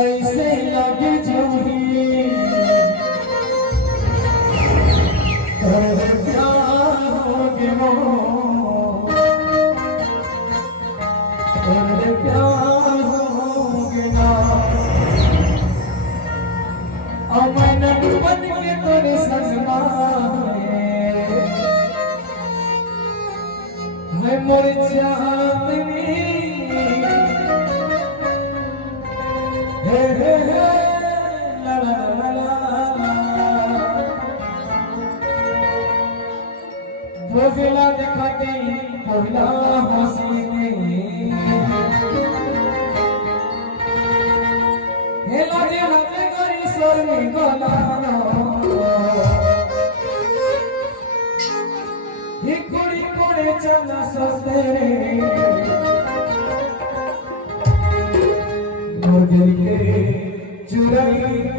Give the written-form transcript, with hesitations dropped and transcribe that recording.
ऐसे लगे जोही तोरे प्यार होगे वो तोरे प्यार होगे ना अमन बन के तोरे सजना है मोर चांदनी हे हे हे ला ला ला ला वो बेला देखते पहिला हसीने हे लाजे लाजे करी स्वर में गला ही कुड़ी कुड़ी चला सस्ते दिल के चुराई